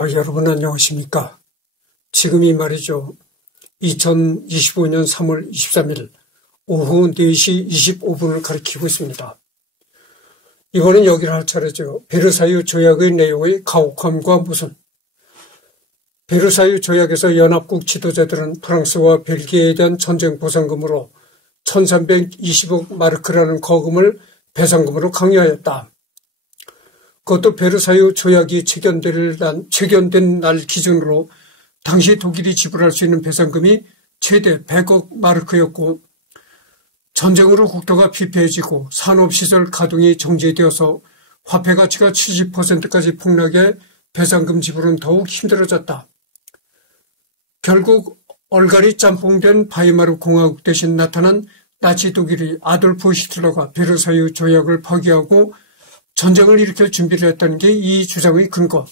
여러분 안녕하십니까? 지금이 말이죠. 2025년 3월 23일 오후 4시 25분을 가리키고 있습니다. 이번엔 여기를 할 차례죠. 베르사유 조약의 내용의 가혹함과 모순. 베르사유 조약에서 연합국 지도자들은 프랑스와 벨기에에 대한 전쟁 보상금으로 1320억 마르크라는 거금을 배상금으로 강요하였다. 그것도 베르사유 조약이 체결된 날 기준으로 당시 독일이 지불할 수 있는 배상금이 최대 100억 마르크였고, 전쟁으로 국토가 피폐해지고 산업시설 가동이 정지되어서 화폐 가치가 70%까지 폭락해 배상금 지불은 더욱 힘들어졌다. 결국 얼갈이 짬뽕된 바이마르 공화국 대신 나타난 나치 독일이 아돌프 히틀러가 베르사유 조약을 파기하고 전쟁을 일으킬 준비를 했다는 게 이 주장의 근거.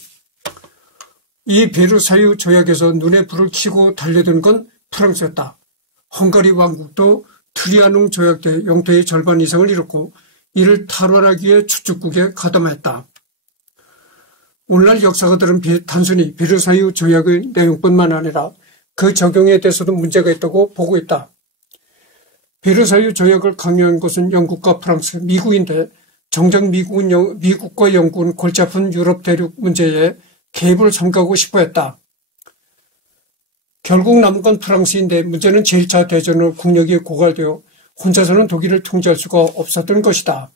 이 베르사유 조약에서 눈에 불을 켜고 달려든 건 프랑스였다. 헝가리 왕국도 트리아농 조약 때 영토의 절반 이상을 잃었고 이를 탈환하기 위해 추축국에 가담했다. 오늘날 역사가들은 단순히 베르사유 조약의 내용뿐만 아니라 그 적용에 대해서도 문제가 있다고 보고 있다. 베르사유 조약을 강요한 것은 영국과 프랑스, 미국인데 정작 미국과 영국은 골치 아픈 유럽 대륙 문제에 개입을 삼가고 싶어 했다. 결국 남은 건 프랑스인데 문제는 제1차 대전으로 국력이 고갈되어 혼자서는 독일을 통제할 수가 없었던 것이다.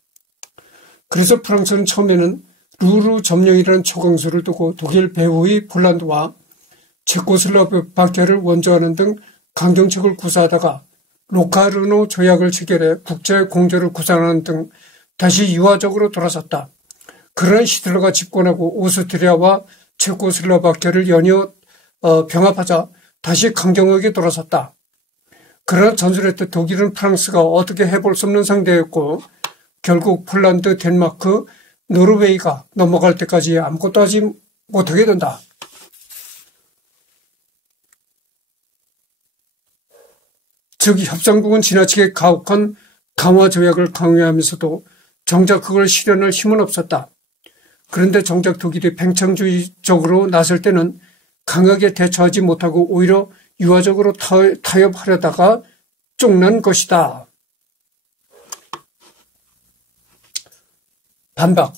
그래서 프랑스는 처음에는 루르 점령이라는 초강수를 두고 독일 배후의 폴란드와 체코슬로바키아를 원조하는 등 강경책을 구사하다가 로카르노 조약을 체결해 국제 공조를 구상하는 등 다시 유화적으로 돌아섰다. 그러나 히틀러가 집권하고 오스트리아와 체코슬로바키아를 연이어 병합하자 다시 강경하게 돌아섰다. 그러나 전술했던 독일은 프랑스가 어떻게 해볼 수 없는 상대였고 결국 폴란드, 덴마크, 노르웨이가 넘어갈 때까지 아무것도 하지 못하게 된다. 즉 협상국은 지나치게 가혹한 강화조약을 강요하면서도 정작 그걸 실현할 힘은 없었다. 그런데 정작 독일이 팽창주의적으로 나설 때는 강하게 대처하지 못하고 오히려 유화적으로 타협하려다가 쫑난 것이다. 반박.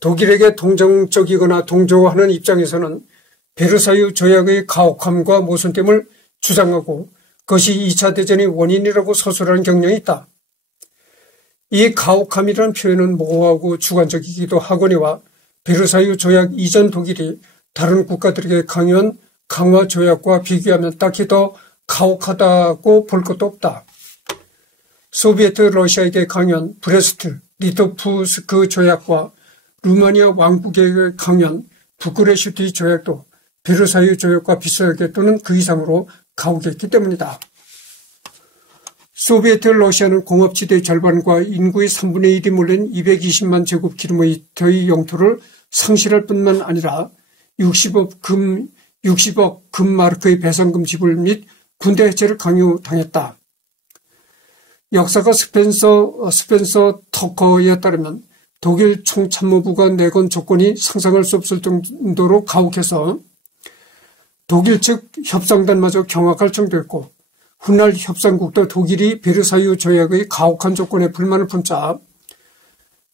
독일에게 동정적이거나 동조하는 입장에서는 베르사유 조약의 가혹함과 모순됨을 주장하고 그것이 2차 대전의 원인이라고 서술하는 경향이 있다. 이 가혹함이라는 표현은 모호하고 주관적이기도 하거니와 베르사유 조약 이전 독일이 다른 국가들에게 강요한 강화 조약과 비교하면 딱히 더 가혹하다고 볼 것도 없다. 소비에트 러시아에게 강요한 브레스트, 리토프스크 조약과 루마니아 왕국에게 강요한 부쿠레슈티 조약도 베르사유 조약과 비슷하게 또는 그 이상으로 가혹했기 때문이다. 소비에트 러시아는 공업지대 절반과 인구의 3분의 1이 몰린 220만 제곱킬로미터의 영토를 상실할 뿐만 아니라 60억 금마르크의 배상금 지불 및 군대 해체를 강요당했다. 역사가 스펜서 터커에 따르면 독일 총참모부가 내건 조건이 상상할 수 없을 정도로 가혹해서 독일 측 협상단마저 경악할 정도였고 훗날 협상국도 독일이 베르사유 조약의 가혹한 조건에 불만을 품자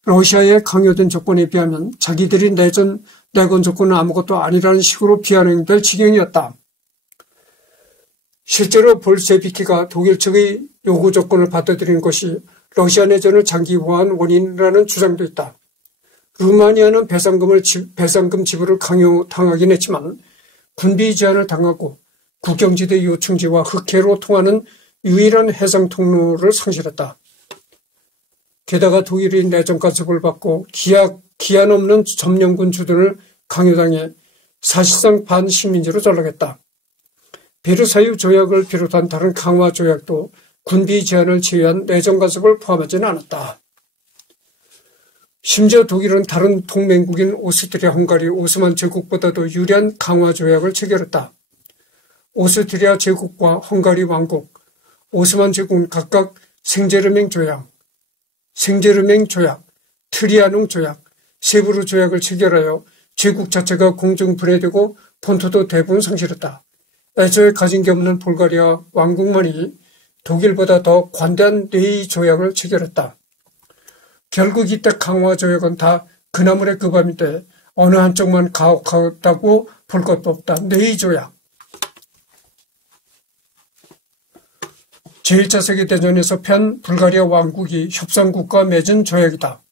러시아의 강요된 조건에 비하면 자기들이 내건 조건은 아무것도 아니라는 식으로 비아냥될 지경이었다. 실제로 볼셰비키가 독일 측의 요구 조건을 받아들이는 것이 러시아 내전을 장기화한 원인이라는 주장도 있다. 루마니아는 배상금 지불을 강요당하긴 했지만 군비 제한을 당하고 국경지대 요충지와 흑해로 통하는 유일한 해상 통로를 상실했다. 게다가 독일이 내전 간섭을 받고 기한 없는 점령군 주둔을 강요당해 사실상 반식민지로 전락했다. 베르사유 조약을 비롯한 다른 강화 조약도 군비 제한을 제외한 내전 간섭을 포함하지는 않았다. 심지어 독일은 다른 동맹국인 오스트리아, 헝가리, 오스만 제국보다도 유리한 강화 조약을 체결했다. 오스트리아 제국과 헝가리 왕국, 오스만 제국은 각각 생제르맹 조약, 트리아농 조약, 세부르 조약을 체결하여 제국 자체가 공중분해되고 본토도 대부분 상실했다. 애초에 가진 게 없는 불가리아 왕국만이 독일보다 더 관대한 내의 조약을 체결했다. 결국 이때 강화 조약은 다 그나물의 그 밤인데 어느 한쪽만 가혹하다고 볼 것도 없다. 내의 조약. 제1차 세계대전에서 편 불가리아 왕국이 협상국과 맺은 조약이다.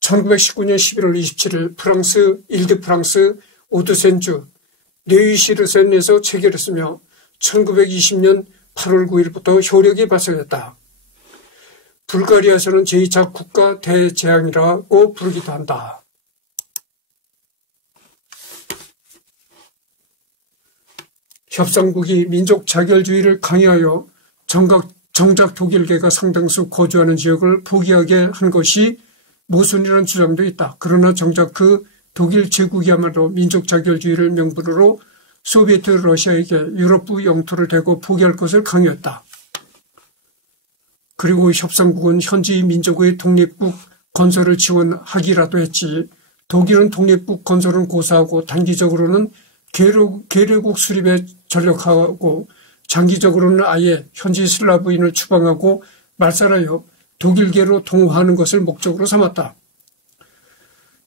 1919년 11월 27일 프랑스 일드프랑스 오드센주 네이시르센에서 체결했으며 1920년 8월 9일부터 효력이 발생했다. 불가리아에서는 제2차 국가 대재앙이라고 부르기도 한다. 협상국이 민족 자결주의를 강요하여 정작 독일계가 상당수 거주하는 지역을 포기하게 한 것이 모순이라는 주장도 있다. 그러나 정작 그 독일 제국이야말로 민족 자결주의를 명분으로 소비에트 러시아에게 유럽부 영토를 대고 포기할 것을 강요했다. 그리고 협상국은 현지 민족의 독립국 건설을 지원하기라도 했지 독일은 독립국 건설은 고사하고 단기적으로는 계류국 수립에 전력하고 장기적으로는 아예 현지 슬라브인을 추방하고 말살하여 독일계로 동화하는 것을 목적으로 삼았다.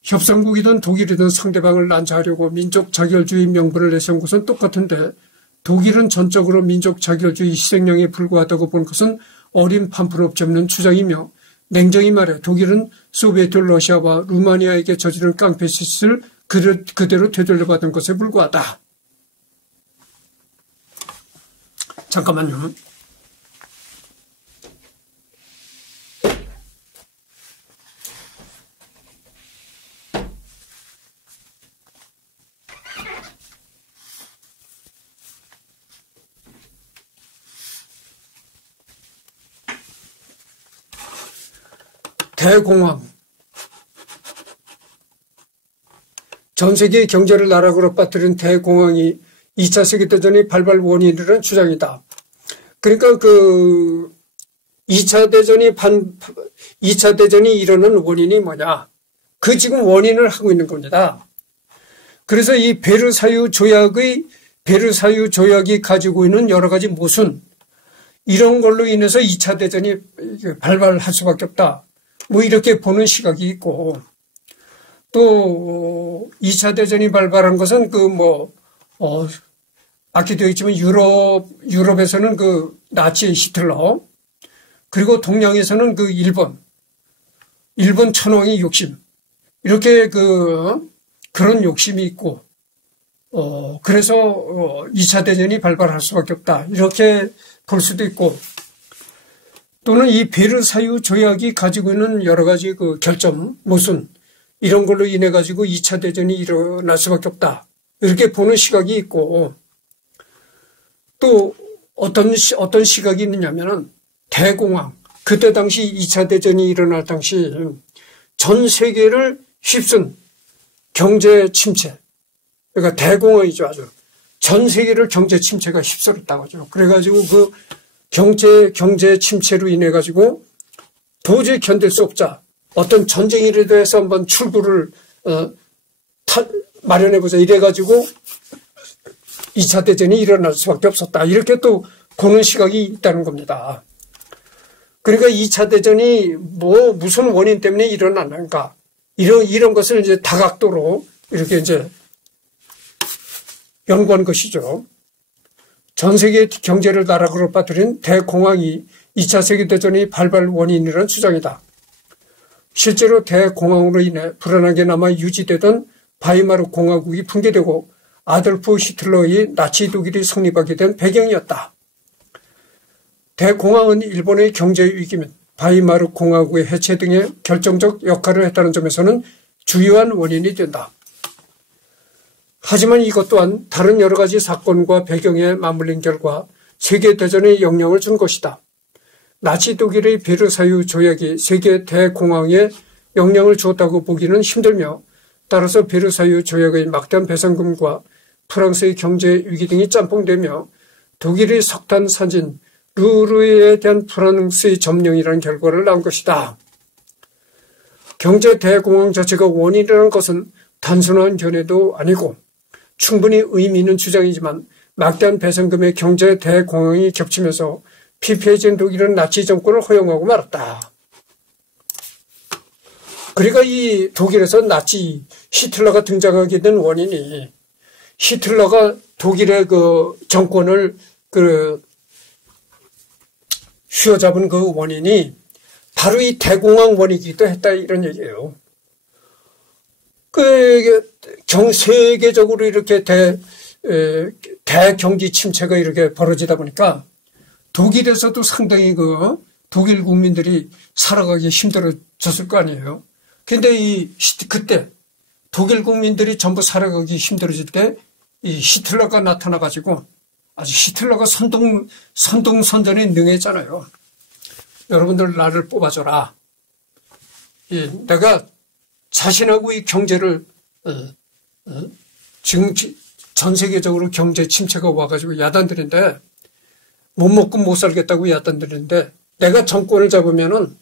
협상국이든 독일이든 상대방을 난자하려고 민족 자결주의 명분을 내세운 것은 똑같은데 독일은 전적으로 민족 자결주의 희생양에 불과하다고 본 것은 어린 판풀 없지 않는 주장이며 냉정히 말해 독일은 소비에트 러시아와 루마니아에게 저지른 깡패 짓을 그대로 되돌려받은 것에 불과하다. 잠깐만요. 대공황. 전 세계의 경제를 나락으로 빠뜨린 대공황이 2차 세계대전의 발발 원인이라는 주장이다. 그러니까 2차 대전이 일어난 원인이 뭐냐. 그 지금 원인을 하고 있는 겁니다. 그래서 이 베르사유 조약이 가지고 있는 여러 가지 모순, 이런 걸로 인해서 2차 대전이 발발할 수밖에 없다. 뭐 이렇게 보는 시각이 있고, 또 2차 대전이 발발한 것은 아까 되어 있지만 유럽에서는 나치 히틀러, 그리고 동양에서는 일본 천황의 욕심, 이렇게 그런 욕심이 있고, 그래서 2차 대전이 발발할 수밖에 없다. 이렇게 볼 수도 있고, 또는 이 베르사유 조약이 가지고 있는 여러 가지 결점, 모순, 이런 걸로 인해 가지고 2차 대전이 일어날 수밖에 없다. 이렇게 보는 시각이 있고, 또 어떤 시각이 있느냐면은 대공황. 그때 당시 2차 대전이 일어날 당시 전 세계를 휩쓴 경제 침체. 그러니까 대공황이죠, 아주. 전 세계를 경제 침체가 휩쓸었다고 하죠. 그래가지고 경제 침체로 인해 가지고 도저히 견딜 수 없자. 어떤 전쟁이라도 해서 한번 출구를 마련해보자. 이래가지고 2차 대전이 일어날 수밖에 없었다. 이렇게 또 보는 시각이 있다는 겁니다. 그러니까 2차 대전이 무슨 원인 때문에 일어났는가. 이런 것을 이제 다각도로 이렇게 이제 연구한 것이죠. 전 세계 경제를 나락으로 빠뜨린 대공황이 2차 세계대전의 발발 원인이라는 주장이다. 실제로 대공황으로 인해 불안하게 남아 유지되던 바이마르 공화국이 붕괴되고 아돌프 히틀러의 나치 독일이 성립하게 된 배경이었다. 대공황은 일본의 경제 위기 및 바이마르 공화국의 해체 등의 결정적 역할을 했다는 점에서는 주요한 원인이 된다. 하지만 이것 또한 다른 여러 가지 사건과 배경에 맞물린 결과 세계대전에 영향을 준 것이다. 나치 독일의 베르사유 조약이 세계 대공황에 영향을 주었다고 보기는 힘들며, 따라서 베르사유 조약의 막대한 배상금과 프랑스의 경제 위기 등이 짬뽕되며 독일의 석탄 산진 루르에 대한 프랑스의 점령이라는 결과를 낳은 것이다. 경제 대공황 자체가 원인이라는 것은 단순한 견해도 아니고 충분히 의미 있는 주장이지만 막대한 배상금의 경제 대공황이 겹치면서 피폐해진 독일은 나치 정권을 허용하고 말았다. 그러니까 이 독일에서 나치 히틀러가 등장하게 된 원인이 히틀러가 독일의 그 정권을 휘어잡은 그 원인이 바로 이 대공황 원이기도 했다 이런 얘기예요. 세계적으로 이렇게 대경기 침체가 이렇게 벌어지다 보니까 독일에서도 상당히 독일 국민들이 살아가기 힘들어졌을 거 아니에요. 근데 그때 독일 국민들이 전부 살아가기 힘들어질 때 이 히틀러가 나타나가지고 아주 히틀러가 선동선전에 능했잖아요. 여러분들 나를 뽑아줘라. 내가 자신하고 이 경제를 지금 전 세계적으로 경제 침체가 와가지고 야단들인데 못 먹고 못 살겠다고 야단들인데 내가 정권을 잡으면은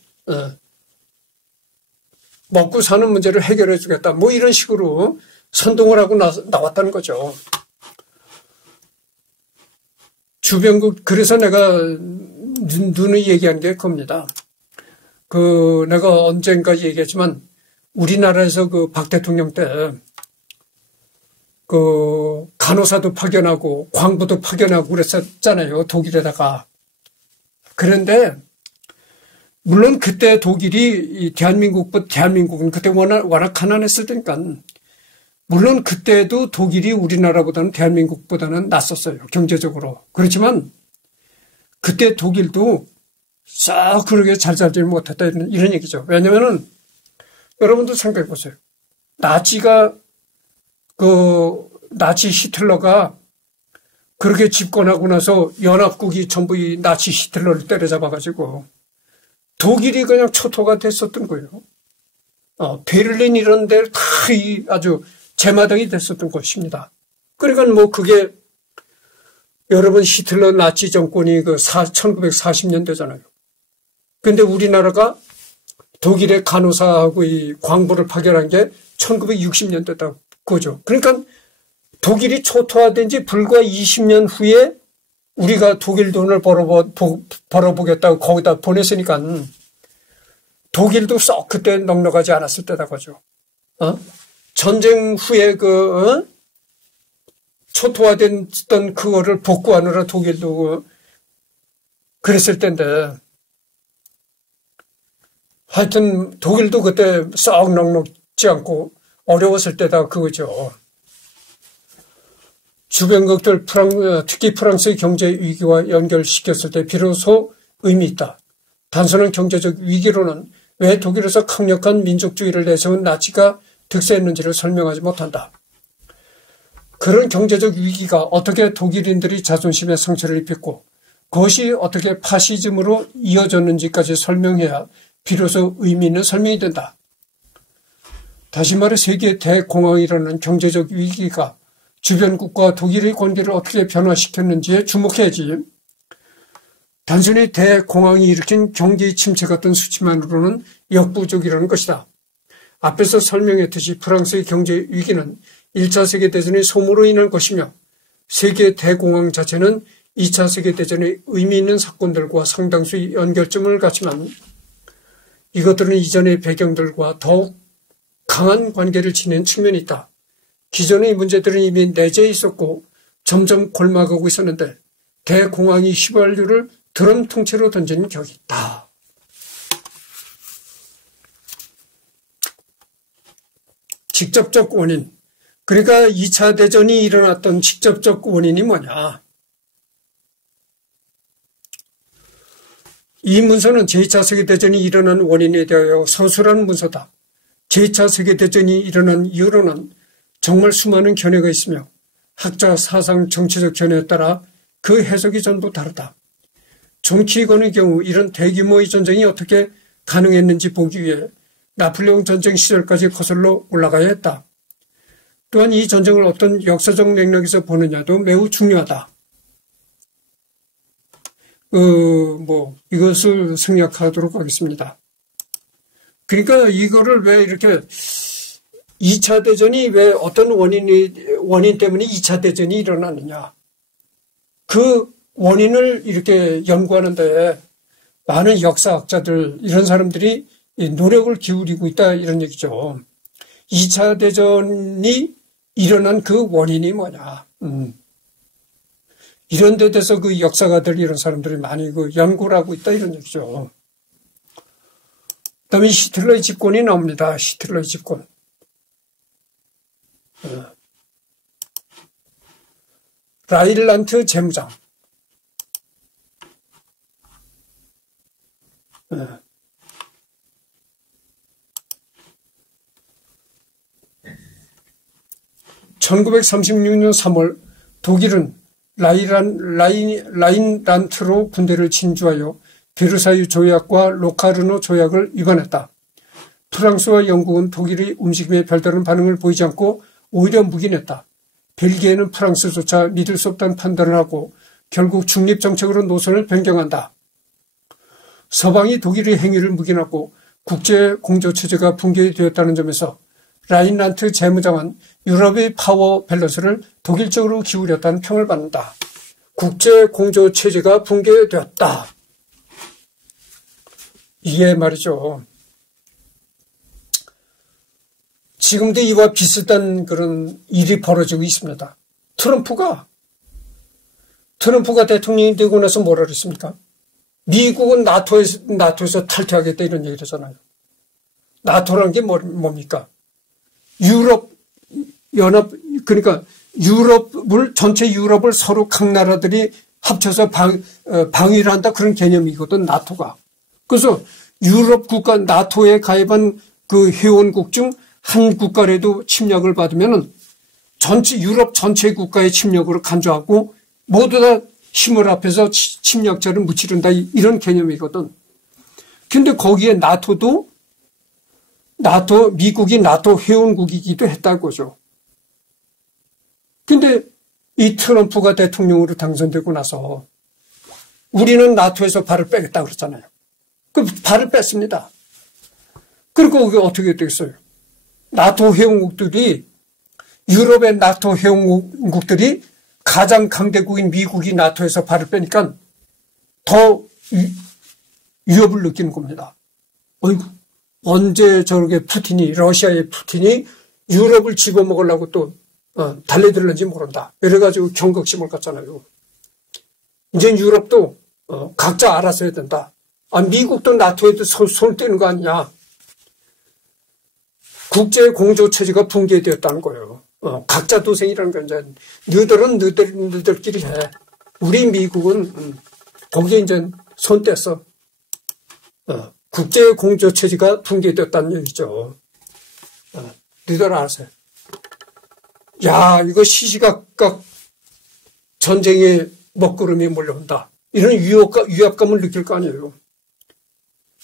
먹고 사는 문제를 해결해 주겠다. 뭐 이런 식으로 선동을 하고 나왔다는 거죠. 주변국 그래서 내가 누누이 얘기한 게 겁니다. 내가 언젠가 얘기했지만 우리나라에서 박 대통령 때 간호사도 파견하고 광부도 파견하고 그랬었잖아요. 독일에다가. 그런데 물론 그때 독일이 대한민국은 그때 워낙 가난했을 테니까 물론 그때도 독일이 우리나라보다는 대한민국보다는 낫었어요. 경제적으로. 그렇지만 그때 독일도 싹 그렇게 잘 살지 못했다 이런 얘기죠. 왜냐면은 여러분도 생각해 보세요. 나치 히틀러가 그렇게 집권하고 나서 연합국이 전부 이 나치 히틀러를 때려잡아가지고 독일이 그냥 초토가 됐었던 거예요. 베를린 이런 데 다 아주 제마당이 됐었던 것입니다. 그러니까 그게 여러분 히틀러 나치 정권이 1940년대잖아요. 근데 우리나라가 독일의 간호사하고 이 광부를 파견한 게 1960년대다 그거죠. 그러니까 독일이 초토화된 지 불과 20년 후에 우리가 독일 돈을 벌어보겠다고 거기다 보냈으니까 독일도 썩 그때 넉넉하지 않았을 때다 그죠. 전쟁 후에 초토화됐던 그거를 복구하느라 독일도 그랬을 텐데 하여튼 독일도 그때 썩 넉넉지 않고 어려웠을 때다 그거죠. 주변국들 특히 프랑스의 경제 위기와 연결시켰을 때 비로소 의미 있다. 단순한 경제적 위기로는 왜 독일에서 강력한 민족주의를 내세운 나치가 득세했는지를 설명하지 못한다. 그런 경제적 위기가 어떻게 독일인들이 자존심에 상처를 입혔고 그것이 어떻게 파시즘으로 이어졌는지까지 설명해야 비로소 의미 있는 설명이 된다. 다시 말해 세계 대공황이라는 경제적 위기가 주변국과 독일의 관계를 어떻게 변화시켰는지에 주목해야지. 단순히 대공황이 일으킨 경기 침체 같은 수치만으로는 역부족이라는 것이다. 앞에서 설명했듯이 프랑스의 경제 위기는 1차 세계대전의 소모로 인한 것이며 세계 대공황 자체는 2차 세계대전의 의미 있는 사건들과 상당수의 연결점을 갖지만 이것들은 이전의 배경들과 더욱 강한 관계를 지닌 측면이 있다. 기존의 문제들은 이미 내재해 있었고 점점 골마가고 있었는데 대공황이 휘발유를 드럼 통째로 던진 격이 있다. 직접적 원인. 그러니까 2차 대전이 일어났던 직접적 원인이 뭐냐. 이 문서는 제2차 세계대전이 일어난 원인에 대하여 서술한 문서다. 제2차 세계대전이 일어난 이후로는 정말 수많은 견해가 있으며 학자, 사상, 정치적 견해에 따라 그 해석이 전부 다르다. 존 키건의 경우 이런 대규모의 전쟁이 어떻게 가능했는지 보기 위해 나폴레옹 전쟁 시절까지 거슬러 올라가야 했다. 또한 이 전쟁을 어떤 역사적 맥락에서 보느냐도 매우 중요하다. 이것을 생략하도록 하겠습니다. 그러니까 이거를 왜 이렇게 2차 대전이 왜 어떤 원인 때문에 2차 대전이 일어났느냐. 그 원인을 이렇게 연구하는데 많은 역사학자들, 이런 사람들이 노력을 기울이고 있다, 이런 얘기죠. 2차 대전이 일어난 그 원인이 뭐냐. 이런 데 대해서 그 역사가들, 이런 사람들이 많이 그 연구를 하고 있다, 이런 얘기죠. 그 다음에 히틀러의 집권이 나옵니다. 히틀러의 집권. 라일란트 재무장. 예. 1936년 3월 독일은 라인란트로 군대를 진주하여 베르사유 조약과 로카르노 조약을 위반했다. 프랑스와 영국은 독일의 움직임에 별다른 반응을 보이지 않고 오히려 묵인했다. 벨기에는 프랑스조차 믿을 수 없다는 판단을 하고 결국 중립정책으로 노선을 변경한다. 서방이 독일의 행위를 묵인하고 국제공조체제가 붕괴되었다는 점에서 라인란트 재무장은 유럽의 파워 밸런스를 독일적으로 기울였다는 평을 받는다. 국제공조체제가 붕괴되었다. 이게 말이죠. 지금도 이와 비슷한 그런 일이 벌어지고 있습니다. 트럼프가 대통령이 되고 나서 뭐라 그랬습니까? 미국은 나토에서 탈퇴하겠다, 이런 얘기를 하잖아요. 나토라는 게 뭡니까? 유럽 연합, 그러니까 전체 유럽을 서로 각 나라들이 합쳐서 방위를 한다, 그런 개념이거든, 나토가. 그래서 유럽 국가, 나토에 가입한 그 회원국 중 한 국가라도 침략을 받으면은 유럽 전체 국가의 침략으로 간주하고 모두 다 힘을 합해서 침략자를 무찌른다, 이런 개념이거든. 근데 거기에 미국이 나토 회원국이기도 했다고죠. 근데 이 트럼프가 대통령으로 당선되고 나서 우리는 나토에서 발을 빼겠다 그랬잖아요. 그 발을 뺐습니다. 그리고 그게 어떻게 되겠어요? 나토 회원국들이, 유럽의 나토 회원국들이 가장 강대국인 미국이 나토에서 발을 빼니까 더 위협을 느끼는 겁니다. 어이구, 언제 저렇게 러시아의 푸틴이 유럽을 집어먹으려고 또 달려들는지 모른다. 이래가지고 경각심을 갖잖아요. 이제 유럽도 각자 알아서 해야 된다. 미국도 나토에도 손 떼는 거 아니냐. 국제공조체제가 붕괴되었다는 거예요. 각자 도생이라는 건 이제 너희들은 너희들끼리 해. 우리 미국은 거기에 이제 손 떼서 국제공조체제가 붕괴되었다는 얘기죠. 너희들 알아서 해. 야, 이거 시시각각 전쟁의 먹구름이 몰려온다. 이런 위압감을 느낄 거 아니에요.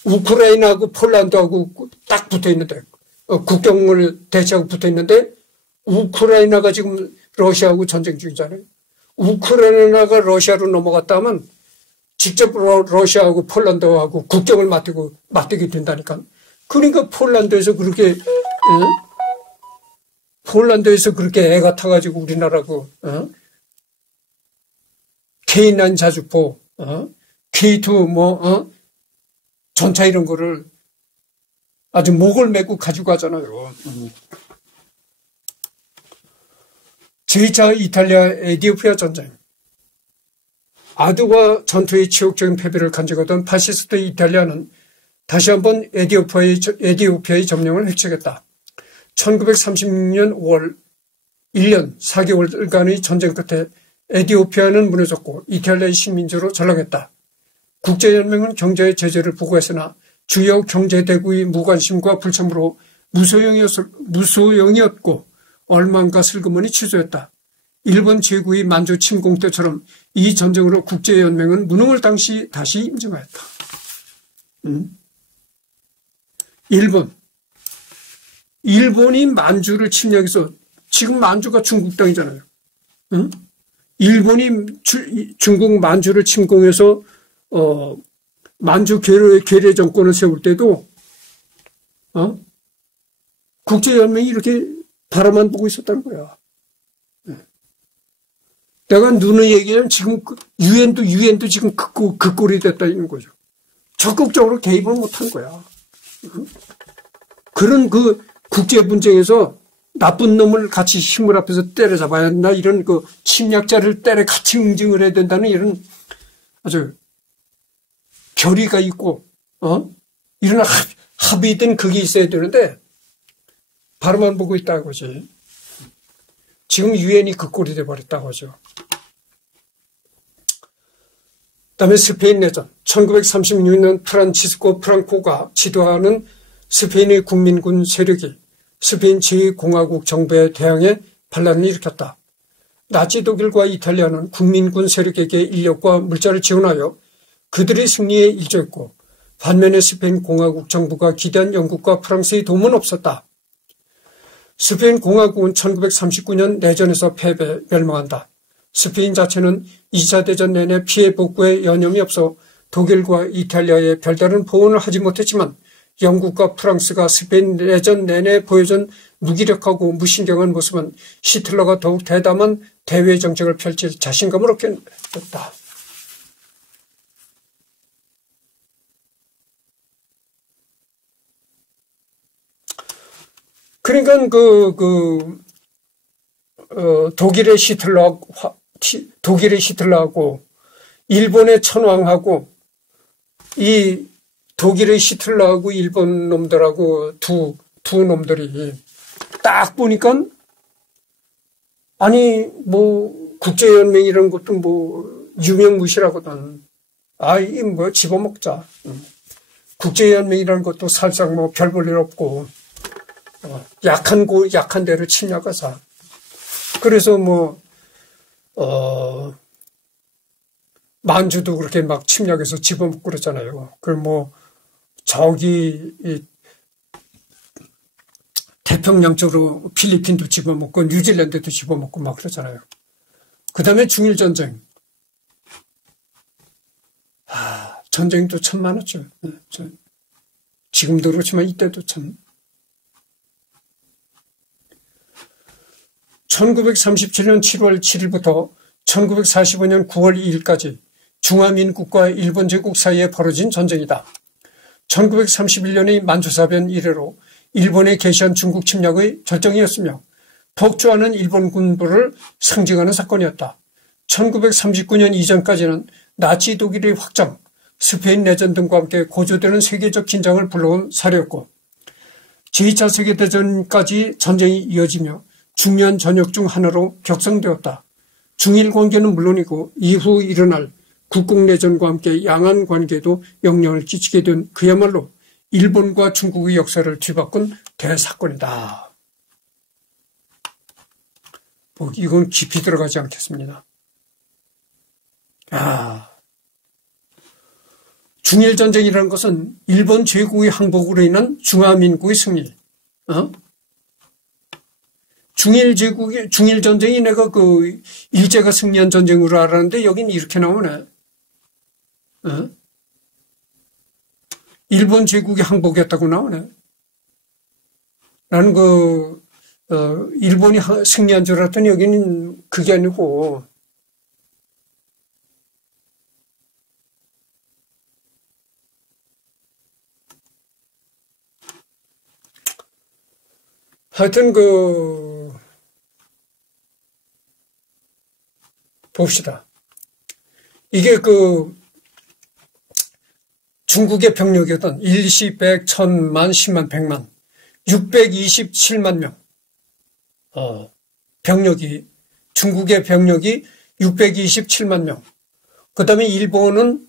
우크라이나하고 폴란드하고 딱 붙어 있는데, 국경을 대치하고 붙어 있는데, 우크라이나가 지금 러시아하고 전쟁 중이잖아요. 우크라이나가 러시아로 넘어갔다 하면 직접 러시아하고 폴란드하고 국경을 맞대게 된다니까. 그러니까 폴란드에서 그렇게 애가 타가지고 우리나라고 K9 자주포, K2 전차 이런 거를 아주 목을 메고 가지고 가잖아요. 제2차 이탈리아 에디오피아 전쟁. 아두와 전투의 치욕적인 패배를 간직하던 파시스트 이탈리아는 다시 한번 에디오피아의 점령을 획책했다. 1936년 5월 1년 4개월간의 전쟁 끝에 에디오피아는 무너졌고 이탈리아의 식민지로 전락했다. 국제연맹은 경제 제재를 보고했으나 주요 경제대국의 무관심과 불참으로 무소용이었고 얼만가 슬그머니 취소했다. 일본 제국의 만주 침공 때처럼 이 전쟁으로 국제연맹은 무능을 다시 인정하였다. 일본이 만주를 침략해서, 지금 만주가 중국 땅이잖아요. 일본이 중국 만주를 침공해서 만주 괴뢰 정권을 세울 때도 국제연맹이 이렇게 바라만 보고 있었다는 거야. 내가 누누이 얘기하면 지금 유엔도 지금 그 꼴이 됐다는 거죠. 적극적으로 개입을 못한 거야. 그런 그 국제 분쟁에서 나쁜 놈을 같이 힘을 앞에서 때려잡아야 한다. 이런 그 침략자를 때려 같이 응징을 해야 된다는 이런 아주 결의가 있고, 이런 합의된 그게 있어야 되는데, 바로만 보고 있다는 거지. 지금 유엔이 그 꼴이 돼버렸다고 하죠. 그 다음에 스페인 내전. 1936년 프란치스코 프랑코가 지도하는 스페인의 국민군 세력이 스페인 제2공화국 정부에 대항해 반란을 일으켰다. 나치 독일과 이탈리아는 국민군 세력에게 인력과 물자를 지원하여 그들의 승리에 일조했고, 반면에 스페인 공화국 정부가 기대한 영국과 프랑스의 도움은 없었다. 스페인 공화국은 1939년 내전에서 패배, 멸망한다. 스페인 자체는 2차 대전 내내 피해 복구에 여념이 없어 독일과 이탈리아에 별다른 보원을 하지 못했지만 영국과 프랑스가 스페인 내전 내내 보여준 무기력하고 무신경한 모습은 히틀러가 더욱 대담한 대외 정책을 펼칠 자신감을 얻게 됐다. 그러니까 독일의 히틀러하고 일본의 천황하고 이 독일의 히틀러하고 일본 놈들하고 두 놈들이 딱 보니까 아니 뭐 국제연맹 이런 것도 뭐 유명무실하거든. 이 뭐 집어먹자. 국제연맹이라는 것도 살짝 뭐 별 볼 일 없고 약한 데를 침략하자. 그래서 만주도 그렇게 막 침략해서 집어먹고 그러잖아요. 저기 태평양 쪽으로 필리핀도 집어먹고 뉴질랜드도 집어먹고 막 그러잖아요. 그 다음에 중일전쟁. 전쟁도 참 많았죠. 지금도 그렇지만 이때도 참. 1937년 7월 7일부터 1945년 9월 2일까지 중화민국과 일본 제국 사이에 벌어진 전쟁이다. 1931년의 만주사변 이래로 일본에 개시한 중국 침략의 절정이었으며 폭주하는 일본 군부를 상징하는 사건이었다. 1939년 이전까지는 나치 독일의 확장, 스페인 내전 등과 함께 고조되는 세계적 긴장을 불러온 사례였고 제2차 세계대전까지 전쟁이 이어지며 중요한 전역 중 하나로 격성되었다. 중일 관계는 물론이고 이후 일어날 국공내전과 함께 양안 관계에도 영향을 끼치게 된 그야말로 일본과 중국의 역사를 뒤바꾼 대사건이다. 이건 깊이 들어가지 않겠습니다. 중일전쟁이라는 것은 일본 제국의 항복으로 인한 중화민국의 승리. 중일전쟁이 내가 일제가 승리한 전쟁으로 알았는데 여긴 이렇게 나오네. 일본 제국이 항복했다고 나오네. 나는 일본이 승리한 줄 알았더니 여기는 그게 아니고, 하여튼 봅시다. 이게 중국의 병력이었던 일시, 백, 천만, 십만, 백만, 627만 명. 중국의 병력이 627만 명. 그 다음에 일본은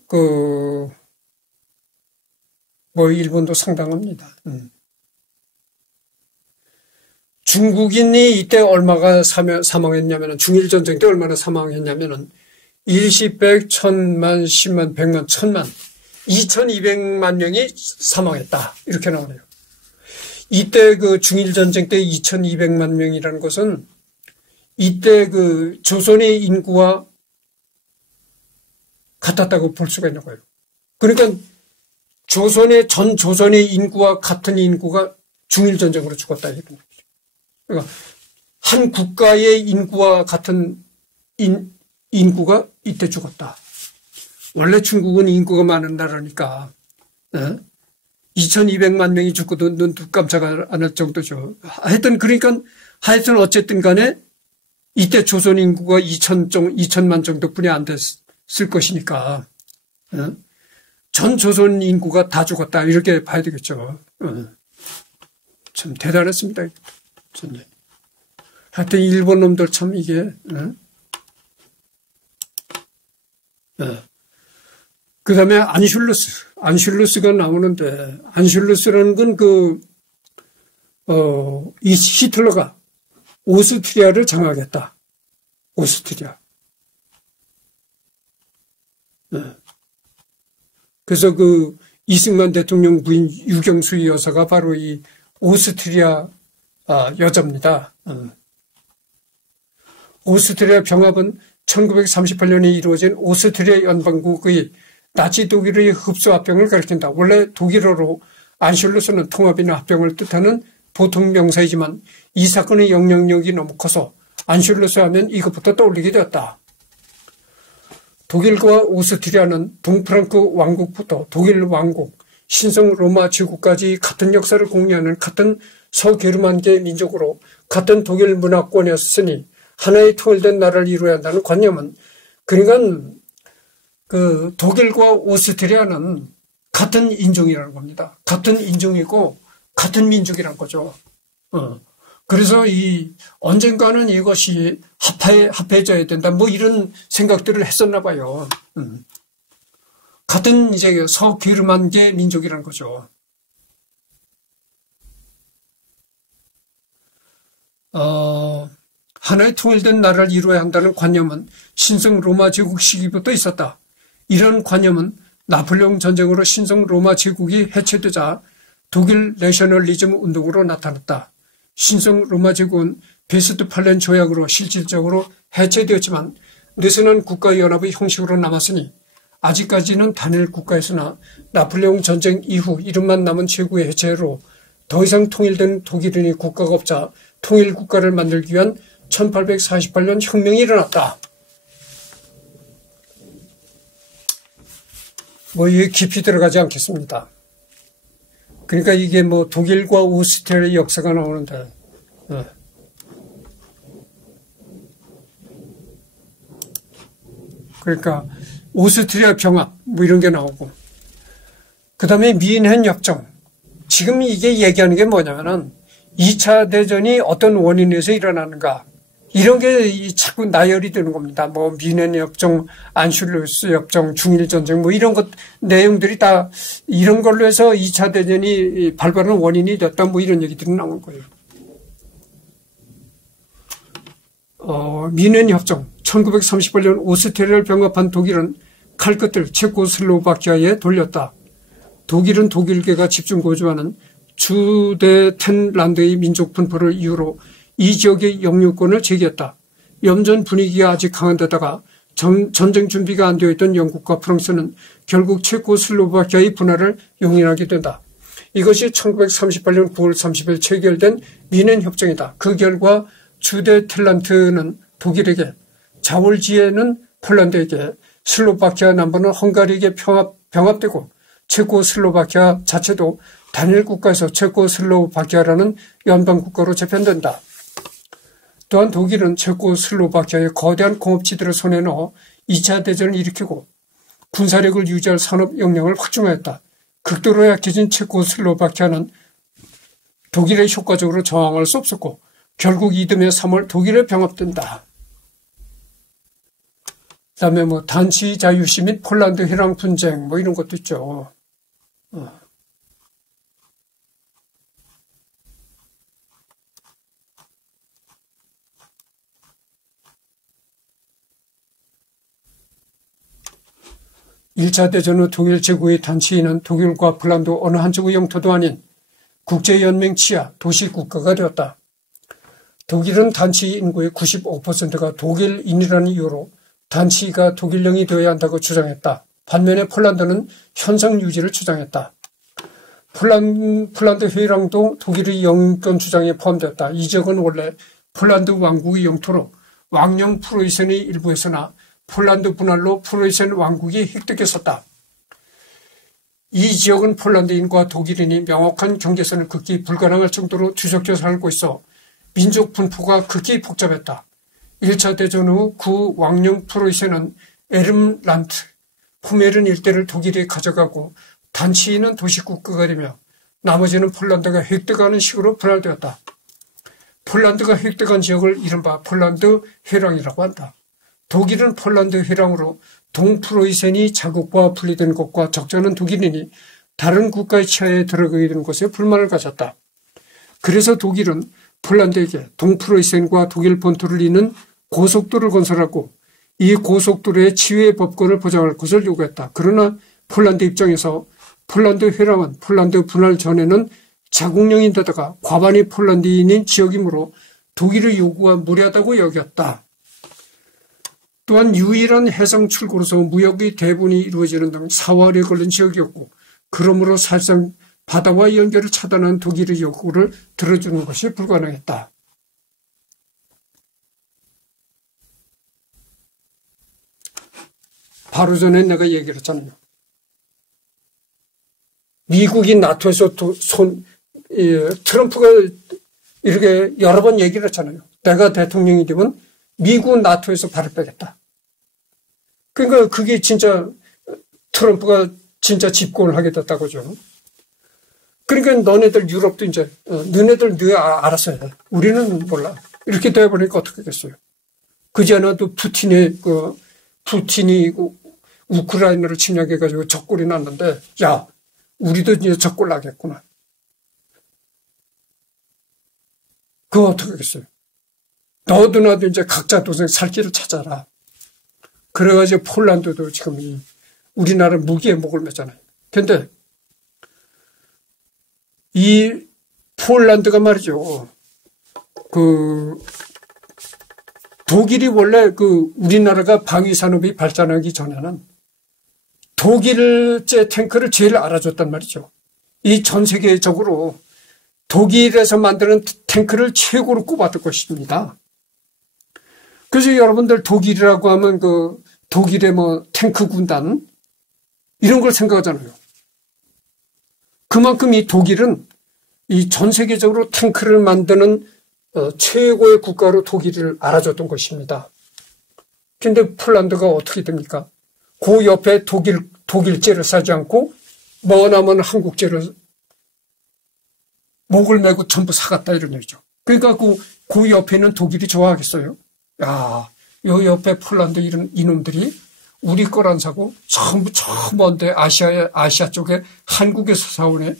일본도 상당합니다. 중국인이 이때 얼마가 사망했냐면은, 중일전쟁 때 얼마나 사망했냐면은, 일시, 백, 천만, 십만, 백만, 천만, 2200만 명이 사망했다. 이렇게 나오네요. 이때 중일전쟁 때 2200만 명이라는 것은 이때 조선의 인구와 같았다고 볼 수가 있는 거예요. 그러니까 전 조선의 인구와 같은 인구가 중일전쟁으로 죽었다. 이런 얘기죠. 그러니까 한 국가의 인구와 같은 인구가 이때 죽었다. 원래 중국은 인구가 많은 나라니까 2200만 명이 죽고도 눈 깜짝 안 할 정도죠. 하여튼 어쨌든 간에 이때 조선 인구가 2000만 정도뿐이 안 됐을 것이니까 전 조선 인구가 다 죽었다. 이렇게 봐야 되겠죠. 참 대단했습니다. 하여튼 일본 놈들 참 이게 그 다음에 안슐루스가 나오는데, 안슐루스라는 건 이 히틀러가 오스트리아를 장악했다. 오스트리아. 그래서 이승만 대통령 부인 유경수 여사가 바로 이 오스트리아 여자입니다. 오스트리아 병합은 1938년에 이루어진 오스트리아 연방국의 나치 독일의 흡수 합병을 가리킨다. 원래 독일어로 안슐루스는 통합이나 합병을 뜻하는 보통 명사이지만 이 사건의 영향력이 너무 커서 안슐루스 하면 이것부터 떠올리게 되었다. 독일과 오스트리아는 동프랑크 왕국부터 독일 왕국, 신성 로마 제국까지 같은 역사를 공유하는 같은 서게르만계 민족으로 같은 독일 문화권이었으니 하나의 통일된 나라를 이루어야 한다는 관념은, 그러니까 독일과 오스트리아는 같은 인종이라는 겁니다. 같은 인종이고 같은 민족이라는 거죠. 그래서 언젠가는 이것이 합해져야 된다. 뭐 이런 생각들을 했었나 봐요. 같은 이제 서게르만계 민족이라는 거죠. 하나의 통일된 나라를 이루어야 한다는 관념은 신성 로마 제국 시기부터 있었다. 이런 관념은 나폴레옹 전쟁으로 신성 로마 제국이 해체되자 독일 내셔널리즘 운동으로 나타났다. 신성 로마 제국은 베스트팔렌 조약으로 실질적으로 해체되었지만 느슨한 국가연합의 형식으로 남았으니 아직까지는 단일 국가였으나 나폴레옹 전쟁 이후 이름만 남은 제국의 해체로 더 이상 통일된 독일인의 국가가 없자 통일 국가를 만들기 위한 1848년 혁명이 일어났다. 이게 깊이 들어가지 않겠습니다. 그러니까 이게 독일과 오스트리아의 역사가 나오는데, 그러니까 오스트리아 병합 이런 게 나오고, 그 다음에 미인헨 협정. 지금 이게 얘기하는 게 뭐냐면은 2차 대전이 어떤 원인에서 일어나는가, 이런 게 자꾸 나열이 되는 겁니다. 미넨 협정, 안슐루스 협정, 중일전쟁 이런 것 내용들이 다 이런 걸로 해서 2차 대전이 발발하는 원인이 됐다 이런 얘기들이 나오는 거예요. 미넨 협정, 1938년 오스트리아를 병합한 독일은 칼끝을 체코슬로바키아에 돌렸다. 독일은 독일계가 집중 거주하는 주데텐란드의 민족 분포를 이유로 이 지역의 영유권을 제기했다. 염전 분위기가 아직 강한 데다가 전쟁 준비가 안 되어 있던 영국과 프랑스는 결국 체코슬로바키아의 분할을 용인하게 된다. 이것이 1938년 9월 30일 체결된 미넨 협정이다. 그 결과 주데텔란트는 독일에게, 자월지에는 폴란드에게, 슬로바키아 남부는 헝가리에게 병합되고 체코슬로바키아 자체도 단일 국가에서 체코슬로바키아라는 연방국가로 재편된다. 또한 독일은 체코슬로바키아의 거대한 공업지대를 손에 넣어 2차 대전을 일으키고 군사력을 유지할 산업 역량을 확충하였다. 극도로 약해진 체코슬로바키아는 독일에 효과적으로 저항할 수 없었고 결국 이듬해 3월 독일에 병합된다. 그 다음에 단치 자유시 및 폴란드 해랑 분쟁 이런 것도 있죠. 1차 대전 후 독일 제국의 단치인은 독일과 폴란드 어느 한쪽의 영토도 아닌 국제연맹 치하 도시국가가 되었다. 독일은 단치 인구의 95%가 독일인이라는 이유로 단치가 독일령이 되어야 한다고 주장했다. 반면에 폴란드는 현상 유지를 주장했다. 폴란드 회의랑도 독일의 영권 주장에 포함되었다. 이 지역은 원래 폴란드 왕국의 영토로 왕령 프로이센의 일부였으나 폴란드 분할로 프로이센 왕국이 획득했었다. 이 지역은 폴란드인과 독일인이 명확한 경계선을 긋기 불가능할 정도로 뒤섞여 살고 있어 민족 분포가 극히 복잡했다. 1차 대전 후 구 왕령 프로이센은 에름란트, 포메른 일대를 독일이 가져가고 단치인은 도시국가가 되며 나머지는 폴란드가 획득하는 식으로 분할되었다. 폴란드가 획득한 지역을 이른바 폴란드 회랑이라고 한다. 독일은 폴란드 회랑으로 동프로이센이 자국과 분리된 것과 적잖은 독일인이 다른 국가의 치하에 들어가게 되는 것에 불만을 가졌다. 그래서 독일은 폴란드에게 동프로이센과 독일 본토를 잇는 고속도로를 건설하고 이 고속도로의 치유의 법권을 보장할 것을 요구했다. 그러나 폴란드 입장에서 폴란드 회랑은 폴란드 분할 전에는 자국령인데다가 과반이 폴란드인인 지역이므로 독일의 요구가 무리하다고 여겼다. 또한 유일한 해상 출구로서 무역의 대부분이 이루어지는 등 사활에 걸린 지역이었고 그러므로 사실상 바다와 연결을 차단한 독일의 요구를 들어주는 것이 불가능했다. 바로 전에 내가 얘기를 했잖아요. 미국이 나토에서 트럼프가 이렇게 여러 번 얘기를 했잖아요. 내가 대통령이 되면 미국 나토에서 발을 빼겠다. 그러니까 그게 진짜 트럼프가 진짜 집권을 하게 됐다고죠. 그러니까 너네들 유럽도 이제 너네들 알아서 해. 우리는 몰라. 이렇게 돼버리니까 어떻게 하겠어요. 그전에도 푸틴이 우크라이나를 침략해가지고 적골이 났는데 야 우리도 이제 적골 나겠구나. 그거 어떻게 하겠어요. 너도 나도 이제 각자 도생 살 길을 찾아라. 그래가지고 폴란드도 지금 우리나라 무기에 목을 맸잖아요. 근데 이 폴란드가 말이죠. 독일이 원래 우리나라가 방위 산업이 발전하기 전에는 독일제 탱크를 제일 알아줬단 말이죠. 이 전 세계적으로 독일에서 만드는 탱크를 최고로 꼽았던 것입니다. 그래서 여러분들 독일이라고 하면 독일의 탱크 군단 이런 걸 생각하잖아요. 그만큼 이 독일은 이 전 세계적으로 탱크를 만드는 최고의 국가로 독일을 알아줬던 것입니다. 그런데 폴란드가 어떻게 됩니까? 그 옆에 독일제를 사지 않고 머나먼 한국제를 목을 메고 전부 사갔다 이런 얘기죠. 그러니까 그 옆에는 독일이 좋아하겠어요? 야, 요 옆에 폴란드 이놈들이 우리 거란 사고 전부 저 먼데 아시아 쪽에 한국에서 사오네.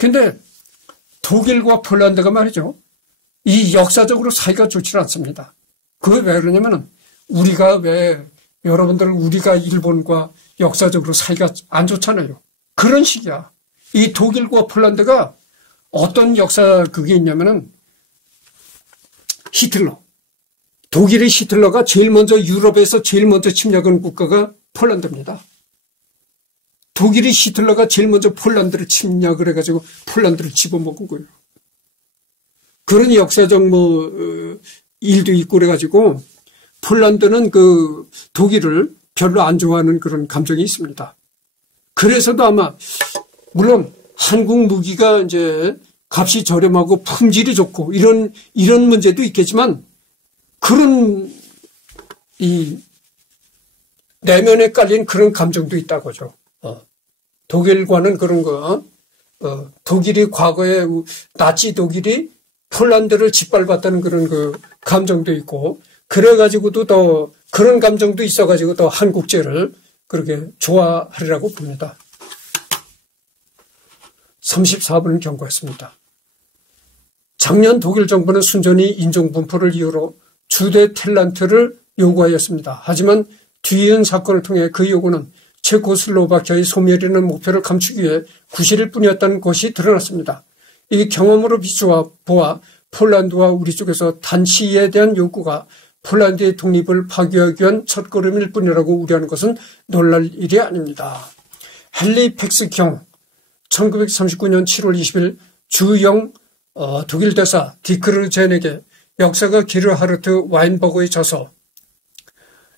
근데 독일과 폴란드가 말이죠. 이 역사적으로 사이가 좋지 않습니다. 그게 왜 그러냐면은 우리가 일본과 역사적으로 사이가 안 좋잖아요. 그런 식이야. 이 독일과 폴란드가 어떤 그게 있냐면은 히틀러. 독일의 히틀러가 유럽에서 제일 먼저 침략한 국가가 폴란드입니다. 독일의 히틀러가 제일 먼저 폴란드를 침략을 해가지고 폴란드를 집어먹은 거예요. 그런 역사적 일도 있고 그래가지고 폴란드는 독일을 별로 안 좋아하는 그런 감정이 있습니다. 그래서도 아마 물론 한국 무기가 이제 값이 저렴하고 품질이 좋고 이런 문제도 있겠지만 그런 내면에 깔린 그런 감정도 있다고죠. 독일과는 그런 독일이 과거에 나치 독일이 폴란드를 짓밟았다는 그런 감정도 있고 그래가지고도 더 그런 감정도 있어가지고 더 한국제를 그렇게 좋아하리라고 봅니다. 34분을 경고했습니다. 작년 독일 정부는 순전히 인종분포를 이유로 주대 탤런트를 요구하였습니다. 하지만 뒤이은 사건을 통해 그 요구는 체코슬로바키아의 소멸이라는 목표를 감추기 위해 구실일 뿐이었다는 것이 드러났습니다. 이 경험으로 비추어 보아 폴란드와 우리 쪽에서 단시에 대한 요구가 폴란드의 독립을 파괴하기 위한 첫걸음일 뿐이라고 우려하는 것은 놀랄 일이 아닙니다. 헬리팩스 경 1939년 7월 20일 주영 독일 대사 디크르젠에게 역사가 게르하르트 와인버그의 저서에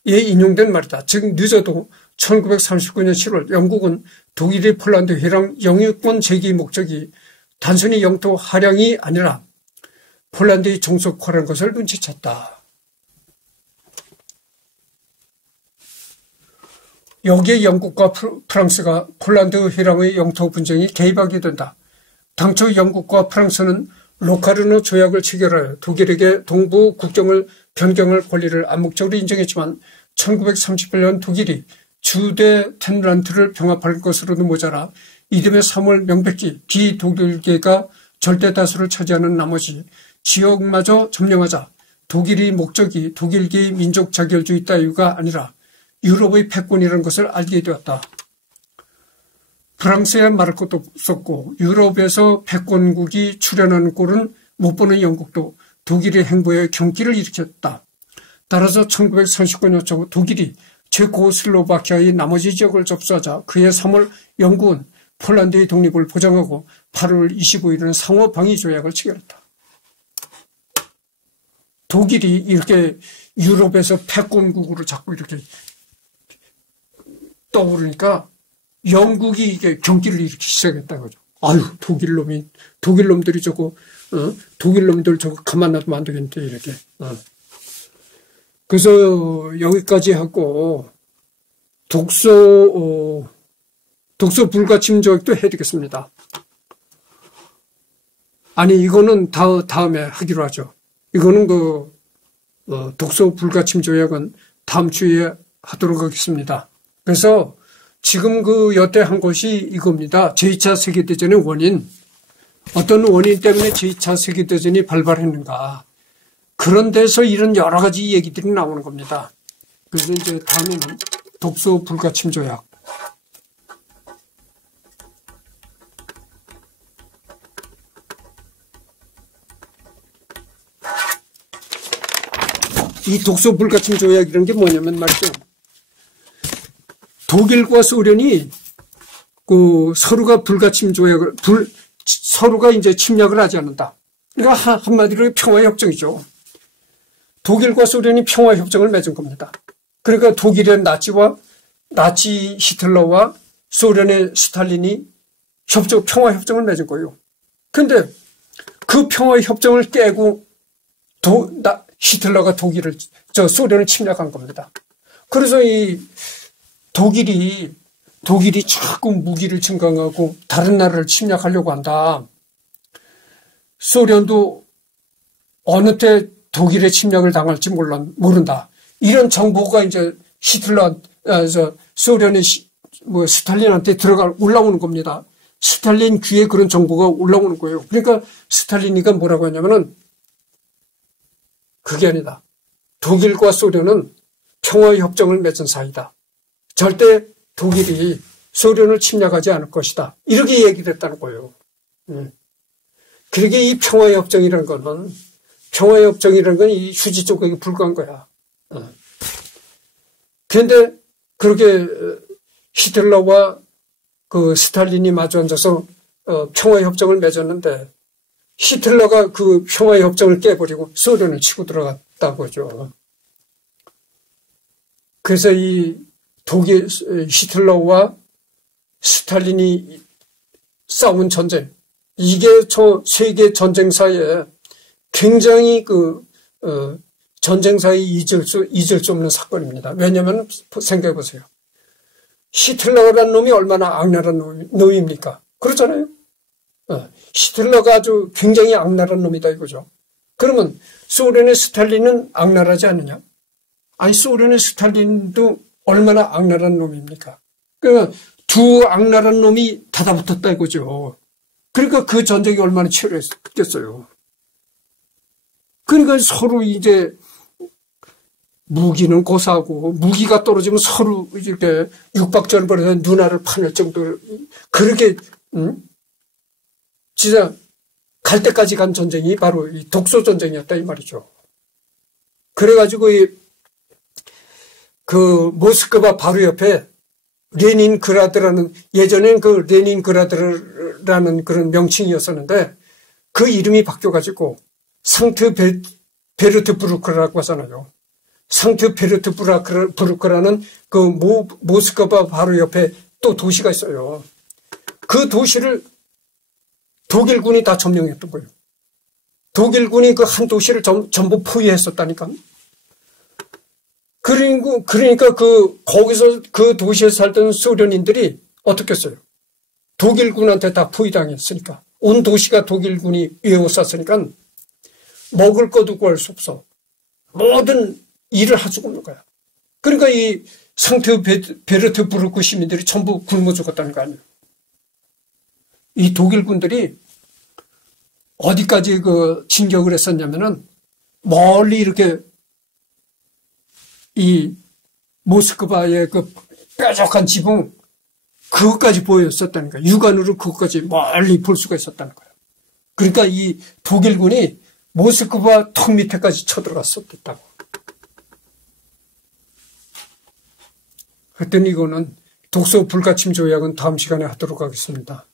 인용된 말이다. 즉 늦어도 1939년 7월 영국은 독일이 폴란드 회랑 영유권 제기 목적이 단순히 영토 할양이 아니라 폴란드의 종속화라는 것을 눈치챘다. 여기에 영국과 프랑스가 폴란드 회랑의 영토 분쟁이 개입하게 된다. 당초 영국과 프랑스는 로카르노 조약을 체결하여 독일에게 동부 국경을 변경할 권리를 암묵적으로 인정했지만 1938년 독일이 주대 텐란트를 병합할 것으로도 모자라 이듬해 3월 명백히 비독일계가 절대 다수를 차지하는 나머지 지역마저 점령하자 독일의 목적이 독일계의 민족 자결주의 따위가 아니라 유럽의 패권이라는 것을 알게 되었다. 프랑스에 말할 것도 없었고 유럽에서 패권국이 출현하는 꼴은 못 보는 영국도 독일의 행보에 경기를 일으켰다. 따라서 1939년 초 독일이 체코슬로바키아의 나머지 지역을 접수하자 그해 3월 영국은 폴란드의 독립을 보장하고 8월 25일은 상호 방위 조약을 체결했다. 독일이 이렇게 유럽에서 패권국으로 자꾸 이렇게 떠오르니까 영국이 이게 경기를 일으키기 시작했다는 거죠. 아유, 독일 놈들이 저거, 독일 놈들 저거 가만 놔두면 안 되겠는데, 이렇게. 그래서 여기까지 하고, 독소 불가침 조약도 해드리겠습니다. 아니, 이거는 다음에 하기로 하죠. 이거는 독소 불가침 조약은 다음 주에 하도록 하겠습니다. 그래서 지금 여태 한 것이 이겁니다. 제2차 세계대전의 원인. 어떤 원인 때문에 제2차 세계대전이 발발했는가. 그런 데서 이런 여러 가지 얘기들이 나오는 겁니다. 그래서 이제 다음에는 독소 불가침 조약. 이 독소 불가침 조약이라는 게 뭐냐면 말이죠. 독일과 소련이 서로가 불가침 조약을 서로가 이제 침략을 하지 않는다. 그러니까 한마디로 평화협정이죠. 독일과 소련이 평화협정을 맺은 겁니다. 그러니까 독일의 나치 히틀러와 소련의 스탈린이 평화협정을 맺은 거예요. 그런데 그 평화협정을 깨고 히틀러가 소련을 침략한 겁니다. 그래서 이 독일이 자꾸 무기를 증강하고 다른 나라를 침략하려고 한다. 소련도 어느 때 독일의 침략을 당할지 모른다. 이런 정보가 이제 소련의 스탈린한테 올라오는 겁니다. 스탈린 귀에 그런 정보가 올라오는 거예요. 그러니까 스탈린이가 뭐라고 하냐면은 그게 아니다. 독일과 소련은 평화협정을 맺은 사이다. 절대 독일이 소련을 침략하지 않을 것이다. 이렇게 얘기를 했다는 거예요. 그러게 이 평화협정이라는 건 이 휴지 조각에 불과한 거야. 그런데 그렇게 히틀러와 스탈린이 마주 앉아서 평화협정을 맺었는데 히틀러가 그 평화협정을 깨버리고 소련을 치고 들어갔다고죠. 그래서 이 독일 히틀러와 스탈린이 싸운 전쟁, 이게 세계 전쟁사에 굉장히 전쟁사에 잊을 수 없는 사건입니다. 왜냐하면 생각해 보세요. 히틀러라는 놈이 얼마나 악랄한 놈입니까? 그렇잖아요. 히틀러가 아주 굉장히 악랄한 놈이다 이거죠. 그러면 소련의 스탈린은 악랄하지 않느냐? 아니, 소련의 스탈린도 얼마나 악랄한 놈입니까? 그러니까 두 악랄한 놈이 다다붙었다 이거죠. 그러니까 그 전쟁이 얼마나 치열했겠어요. 그러니까 서로 이제 무기는 고사하고 무기가 떨어지면 서로 이렇게 육박전을 벌여서 눈알을 파낼 정도로 그렇게 진짜 갈 때까지 간 전쟁이 바로 이 독소 전쟁이었다 이 말이죠. 그래가지고 그 모스크바 바로 옆에 레닌그라드라는, 예전엔 그 레닌그라드라는 그런 명칭이었었는데 그 이름이 바뀌어가지고 상트베르트부르크라고 하잖아요. 상트베르트부르크라는 그 모스크바 바로 옆에 또 도시가 있어요. 그 도시를 독일군이 다 점령했던 거예요. 독일군이 그 한 도시를 전부 포위했었다니까. 그러니까 거기서 그 도시에 살던 소련인들이 어떻게 했어요? 독일군한테 다 포위당했으니까. 온 도시가 독일군이 에워쌌으니까 먹을 것도 구할 수 없어. 모든 일을 할 수가 없는 거야. 그러니까 이 상트베르트부르크 시민들이 전부 굶어 죽었다는 거 아니에요. 이 독일군들이 어디까지 그 진격을 했었냐면은 멀리 이렇게 이 모스크바의 그 뾰족한 지붕 그것까지 보였었다는 거예요. 육안으로 그것까지 멀리 볼 수가 있었다는 거예요. 그러니까 이 독일군이 모스크바 턱 밑에까지 쳐들어갔었다고. 하여튼 이거는 독소 불가침 조약은 다음 시간에 하도록 하겠습니다.